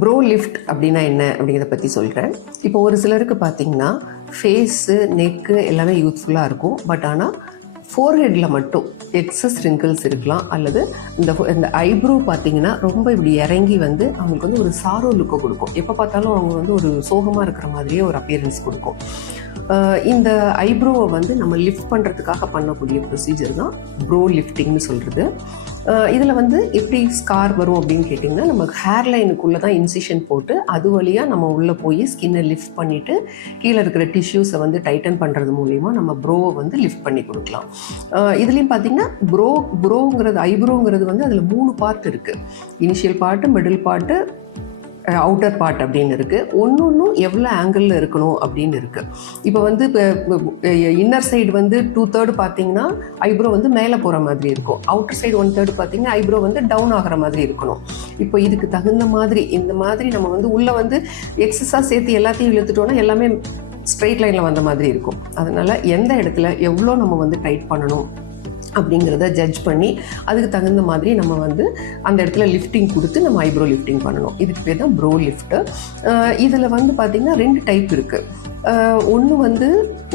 Bro lift அப்படின்னா என்ன அப்படிங்கிறத பற்றி சொல்கிறேன். இப்போ ஒரு சிலருக்கு பார்த்தீங்கன்னா ஃபேஸு, நெக்கு எல்லாமே யூத்ஃபுல்லாக இருக்கும். பட் ஆனால் ஃபோர்ஹெட்டில் மட்டும் எக்ஸஸ் ரிங்கிள்ஸ் இருக்கலாம். அல்லது இந்த ஐப்ரோ பார்த்தீங்கன்னா ரொம்ப இப்படி இறங்கி வந்து அவங்களுக்கு வந்து ஒரு சாரோ லுக்கை கொடுக்கும். எப்போ பார்த்தாலும் அவங்க வந்து ஒரு சோகமாக இருக்கிற மாதிரியே ஒரு அப்பியரன்ஸ் கொடுக்கும். இந்த ஐப்ரோவை வந்து நம்ம லிஃப்ட் பண்ணுறதுக்காக பண்ணக்கூடிய ப்ரொசீஜர் தான் ப்ரோ லிஃப்டிங்னு சொல்கிறது. இதில் வந்து எப்படி ஸ்கார் வரும் அப்படின்னு கேட்டிங்கன்னா, நம்ம ஹேர் லைனுக்குள்ளே தான் இன்சிஷன் போட்டு அது வழியாக நம்ம உள்ளே போய் ஸ்கின்னை லிஃப்ட் பண்ணிவிட்டு கீழே இருக்கிற டிஷ்யூஸை வந்து டைட்டன் பண்ணுறது மூலிமா நம்ம ப்ரோவை வந்து லிஃப்ட் பண்ணி கொடுக்கலாம். இதுலேயும் பார்த்திங்கன்னா ப்ரோங்கிறது ஐப்ரோங்கிறது வந்து அதில் 3 பார்ட் இருக்குது. Initial part, middle part, outer part அப்படின்னு இருக்குது. ஒன்றும் எவ்வளோ ஆங்கிளில் இருக்கணும் அப்படின்னு இருக்குது. இப்போ வந்து இப்போ இன்னர் சைடு வந்து 2/3 பார்த்தீங்கன்னா ஐப்ரோ வந்து மேலே போகிற மாதிரி இருக்கும். அவுட்டர் சைடு 1/3 பார்த்தீங்கன்னா ஐப்ரோ வந்து டவுன் ஆகிற மாதிரி இருக்கணும். இப்போ இதுக்கு தகுந்த மாதிரி இந்த மாதிரி நம்ம வந்து உள்ளே வந்து எக்ஸஸாக சேர்த்து எல்லாத்தையும் இழுத்துட்டோன்னா எல்லாமே ஸ்ட்ரெயிட் லைனில் வந்த மாதிரி இருக்கும். அதனால் எந்த இடத்துல எவ்வளோ நம்ம வந்து டைட் பண்ணணும் அப்படிங்கிறத ஜட்ஜ் பண்ணி அதுக்கு தகுந்த மாதிரி நம்ம வந்து அந்த இடத்துல லிஃப்டிங் கொடுத்து நம்ம ஐப்ரோ லிஃப்டிங் பண்ணணும். இதுக்கு பேர் தான் ப்ரோ லிஃப்ட்டு. இதில் வந்து பார்த்திங்கன்னா 2 டைப் இருக்குது. ஒன்று வந்து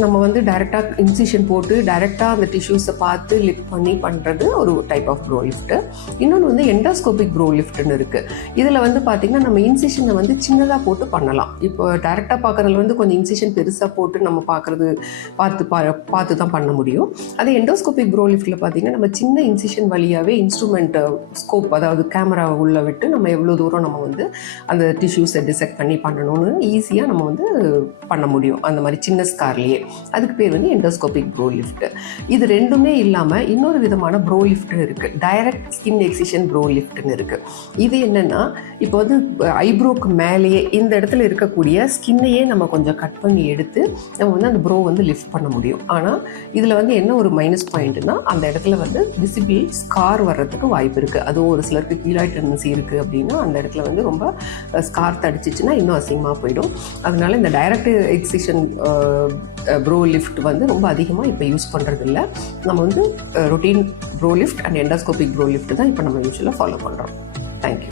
நம்ம வந்து டைரெக்டாக இன்சிஷன் போட்டு டைரெக்டாக அந்த டிஷ்யூஸை பார்த்து லிஃப்ட் பண்ணி பண்ணுறது ஒரு டைப் ஆஃப் ப்ரோ லிஃப்ட்டு. இன்னொன்று வந்து எண்டோஸ்கோபிக் ப்ரோ லிஃப்ட்டுன்னு இருக்குது. இதில் வந்து பார்த்திங்கன்னா நம்ம இன்சிஷனை வந்து சின்னதாக போட்டு பண்ணலாம். இப்போ டைரெக்டாக பார்க்குறதுல வந்து கொஞ்சம் இன்சிஷன் பெருசாக போட்டு நம்ம பார்த்து தான் பண்ண முடியும். அதே எண்டோஸ்கோபிக் ப்ரோ லிஃப்ட்டில் பார்த்திங்கன்னா நம்ம சின்ன இன்சிஷன் வழியாகவே இன்ஸ்ட்ருமெண்ட் ஸ்கோப், அதாவது கேமராவை உள்ளே விட்டு நம்ம எவ்வளோ தூரம் நம்ம வந்து அந்த டிஷ்யூஸை டிசெக்ட் பண்ணி பண்ணணும்னு ஈஸியாக நம்ம வந்து பண்ண முடியும். அந்த மாதிரி சின்ன ஸ்கார்லேயே. அதுக்கு பேர் வந்து எண்டோஸ்கோபிக் ப்ரோ லிஃப்ட். இது ரெண்டுமே இல்லாமல் இன்னொரு விதமான ப்ரோ லிஃப்ட் இருக்குது. டைரக்ட் ஸ்கின் எக்ஸிஷன் ப்ரோ லிஃப்ட்னு இருக்குது. இது என்னென்னா, இப்போ வந்து ஐப்ரோக்கு மேலேயே இந்த இடத்துல இருக்கக்கூடிய ஸ்கின்னையே நம்ம கொஞ்சம் கட் பண்ணி எடுத்து நம்ம வந்து அந்த ப்ரோ வந்து லிஃப்ட் பண்ண முடியும். ஆனால் இதில் வந்து என்ன ஒரு மைனஸ் பாயிண்ட்னா, அந்த இடத்துல வந்து விசிபிள் ஸ்கார் வர்றதுக்கு வாய்ப்பு இருக்குது. அதுவும் ஒரு சிலருக்கு கீழாய் டெண்டன்சி இருக்குது அப்படின்னா அந்த இடத்துல வந்து ரொம்ப ஸ்கார் தடிச்சிச்சுன்னா இன்னும் அசிங்கமாக போயிடும். அதனால இந்த டைரக்ட் எக்ஸிஷன் ப்ரோ லிஃப்ட் வந்து ரொம்ப அதிகமாக இப்போ யூஸ் பண்ணுறது இல்லை. நம்ம வந்து routine bro lift and endoscopic bro lift தான் இப்போ நம்ம யூஸ்வலாக ஃபாலோ பண்ணுறோம். தேங்க்யூ.